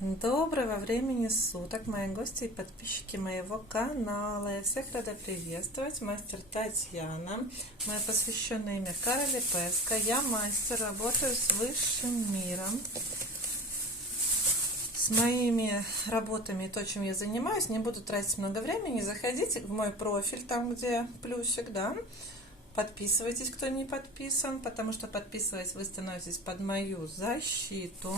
Доброго времени суток, мои гости и подписчики моего канала. Я всех рада приветствовать. Мастер Татьяна. Мое посвященное имя Карла Липецка. Я мастер, работаю с высшим миром. С моими работами, то, чем я занимаюсь, не буду тратить много времени. Заходите в мой профиль, там, где плюсик, да. Подписывайтесь, кто не подписан, потому что, подписываясь, вы становитесь под мою защиту,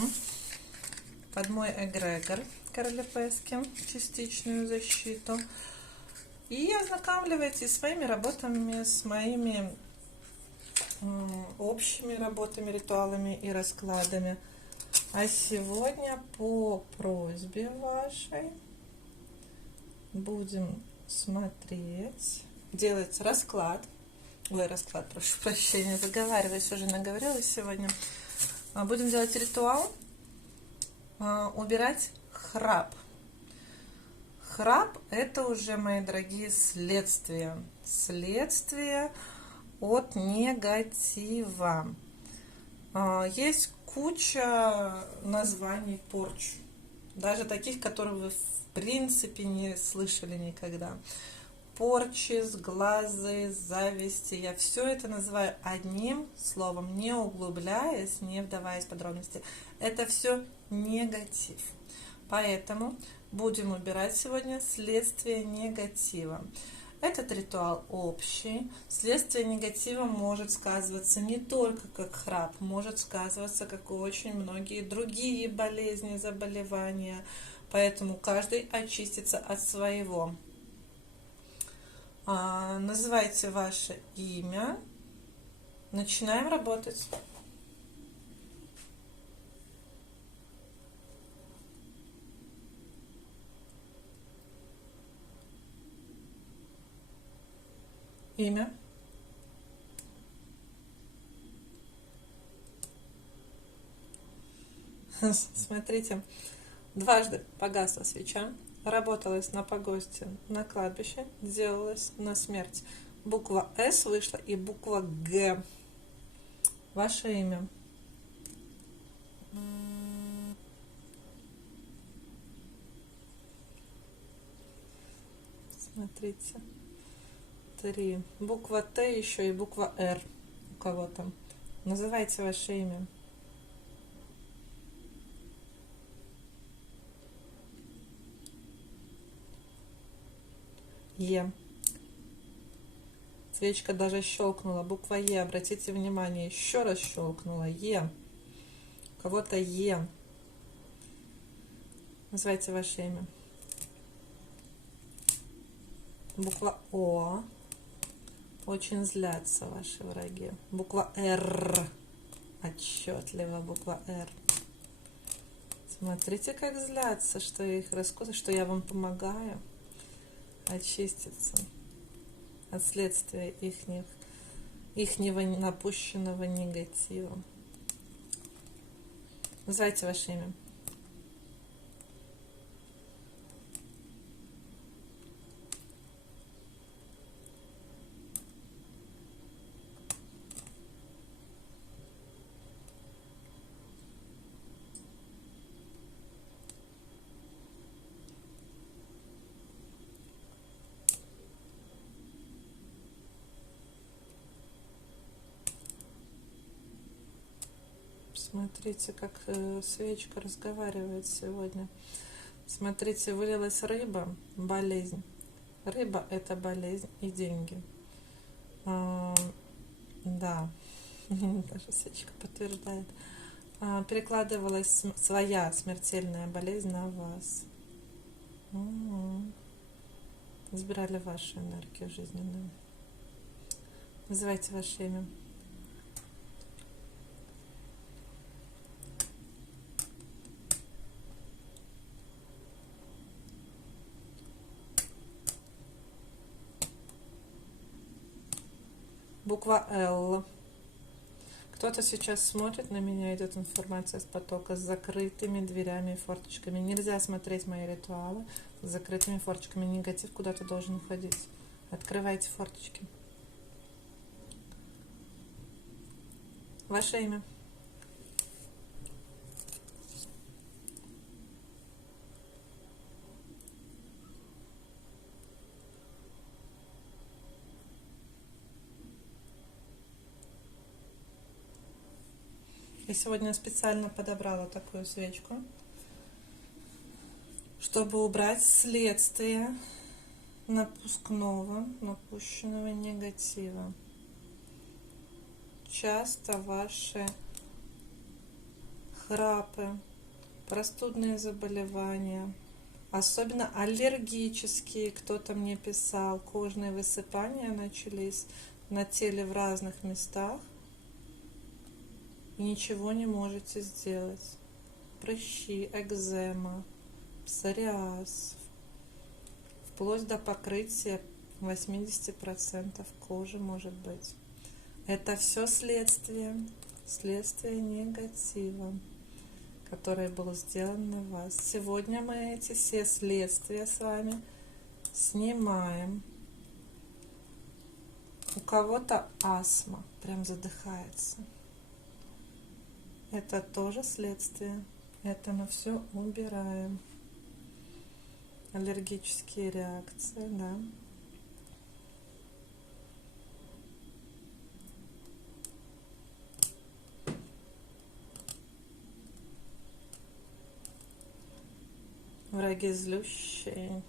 под мой эгрегор Каролепески, частичную защиту, и ознакомливайтесь с моими работами, с моими общими работами, ритуалами и раскладами. А сегодня по просьбе вашей будем смотреть, делать расклад. Прошу прощения, заговариваюсь, уже наговорилась сегодня. Будем делать ритуал, убирать храп. Храп – это уже, мои дорогие, следствие от негатива. Есть куча названий порч, даже таких, которые вы в принципе не слышали никогда. Порчи, сглазы, зависти. Я все это называю одним словом, не углубляясь, не вдаваясь в подробности. Это все негатив. Поэтому будем убирать сегодня следствие негатива. Этот ритуал общий. Следствие негатива может сказываться не только как храп, может сказываться как очень многие другие болезни, заболевания. Поэтому каждый очистится от своего. Называйте ваше имя. Начинаем работать. Имя. Смотрите, дважды погасла свеча. Работалась на погосте на кладбище, делалась на смерть. Буква С вышла и буква Г. Ваше имя. Смотрите. 3. Буква Т еще и буква Р у кого-то. Называйте ваше имя. Е. Свечка даже щелкнула. Буква Е. Обратите внимание, еще раз щелкнула. Е. У кого-то Е. Называйте ваше имя. Буква О. Очень злятся ваши враги. Буква Р. Отчетливо буква Р. Смотрите, как злятся, что я их раскусываю, что я вам помогаю очиститься от следствия ихнего напущенного негатива. Называйте ваше имя. Смотрите, как свечка разговаривает сегодня. Смотрите, вылилась рыба, болезнь. Рыба – это болезнь и деньги. Да, даже свечка подтверждает. Перекладывалась своя смертельная болезнь на вас. Забирали вашу энергию жизненную. Называйте ваше имя. Буква Л. Кто-то сейчас смотрит на меня, идет информация с потока с закрытыми дверями и форточками. Нельзя смотреть мои ритуалы с закрытыми форточками. Негатив куда-то должен уходить. Открывайте форточки. Ваше имя. Я сегодня специально подобрала такую свечку, чтобы убрать следствие напущенного негатива. Часто ваши храпы, простудные заболевания, особенно аллергические, кто-то мне писал, кожные высыпания начались на теле в разных местах, и ничего не можете сделать. Прыщи, экзема, псориаз, вплоть до покрытия 80% кожи может быть. Это все следствие негатива, который был сделан на вас. Сегодня мы эти все следствия с вами снимаем. У кого-то астма, прям задыхается. Это тоже следствие. Это мы все убираем. Аллергические реакции, да. Враги злющие,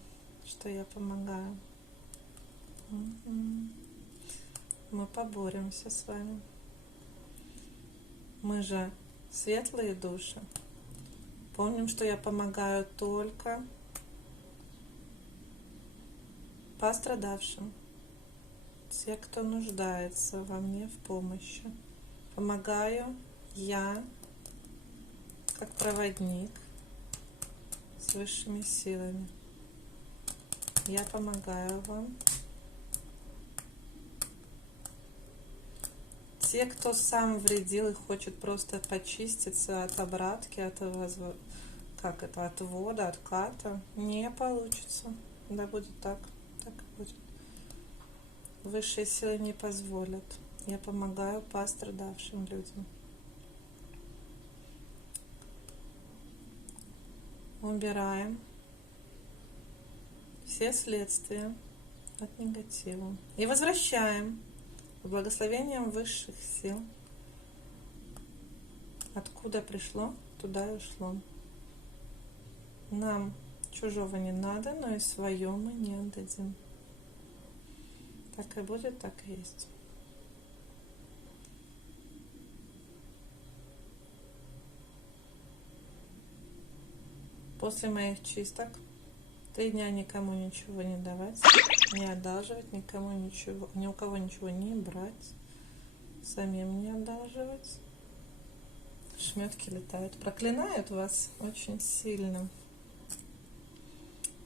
что я помогаю. Мы поборемся с вами. Мы же светлые души. Помним, что я помогаю только пострадавшим. Те, кто нуждается во мне в помощи. Помогаю я, как проводник, с высшими силами. Я помогаю вам. Те, кто сам вредил и хочет просто почиститься от обратки, от отвода, отката, не получится. Да будет так, так и будет. Высшие силы не позволят. Я помогаю пострадавшим людям. Убираем все следствия от негатива и возвращаем с благословением высших сил. Откуда пришло, туда и ушло. Нам чужого не надо, но и свое мы не отдадим. Так и будет, так и есть. После моих чисток 3 дня никому ничего не давать, не одалживать, никому ничего, ни у кого ничего не брать, самим не одалживать. Шметки летают, проклинают вас очень сильно.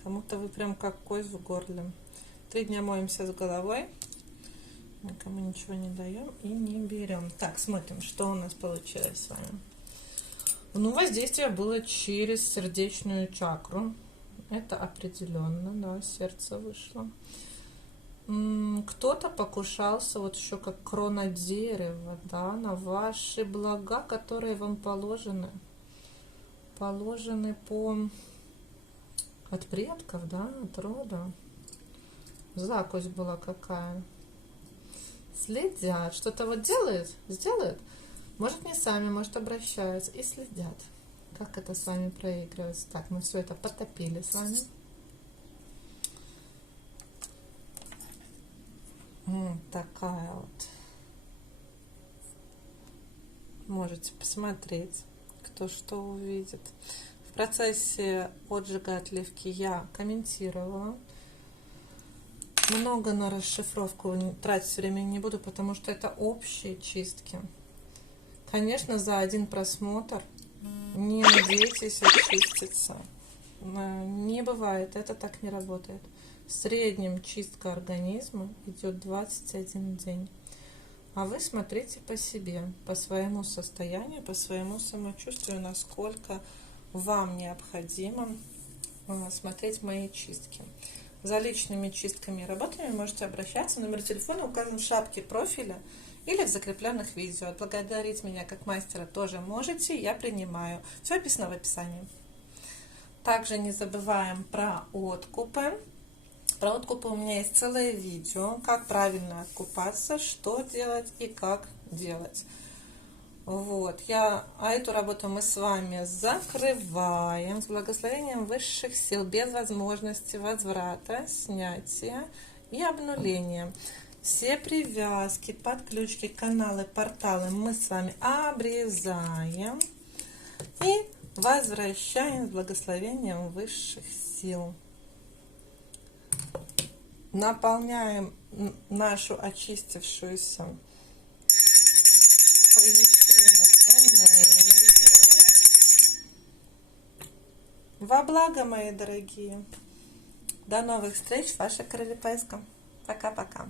Кому-то вы прям как кость в горле. 3 дня моемся с головой, никому ничего не даем и не берем. Так, смотрим, что у нас получилось с вами. Ну, воздействие было через сердечную чакру. Это определенно, да, сердце вышло. Кто-то покушался, вот еще как крона дерева, да, на ваши блага, которые вам положены. Положены от предков, да, от рода. Закусь была какая. Следят, что-то вот сделают. Может, не сами, может, обращаются и следят, как это с вами проигрывается. Так, мы все это потопили с вами. Такая вот. Можете посмотреть, кто что увидит. В процессе отжига отливки я комментировала. Много на расшифровку тратить времени не буду, потому что это общие чистки. Конечно, за один просмотр не надейтесь очиститься. Не бывает, это так не работает. В среднем чистка организма идет 21 день. А вы смотрите по себе, по своему состоянию, по своему самочувствию, насколько вам необходимо смотреть мои чистки. За личными чистками и работами можете обращаться. Номер телефона указан в шапке профиля или в закрепленных видео. Отблагодарить меня как мастера тоже можете, я принимаю. Все описано в описании. Также не забываем про откупы. Про откупы у меня есть целое видео, как правильно откупаться, что делать и как делать. Вот, а эту работу мы с вами закрываем с благословением высших сил, без возможности возврата, снятия и обнуления. Все привязки, подключки, каналы, порталы мы с вами обрезаем и возвращаем с благословением высших сил. Наполняем нашу очистившуюся позитивной энергией. Во благо, мои дорогие. До новых встреч, ваша Крылья Поиска. Пока-пока.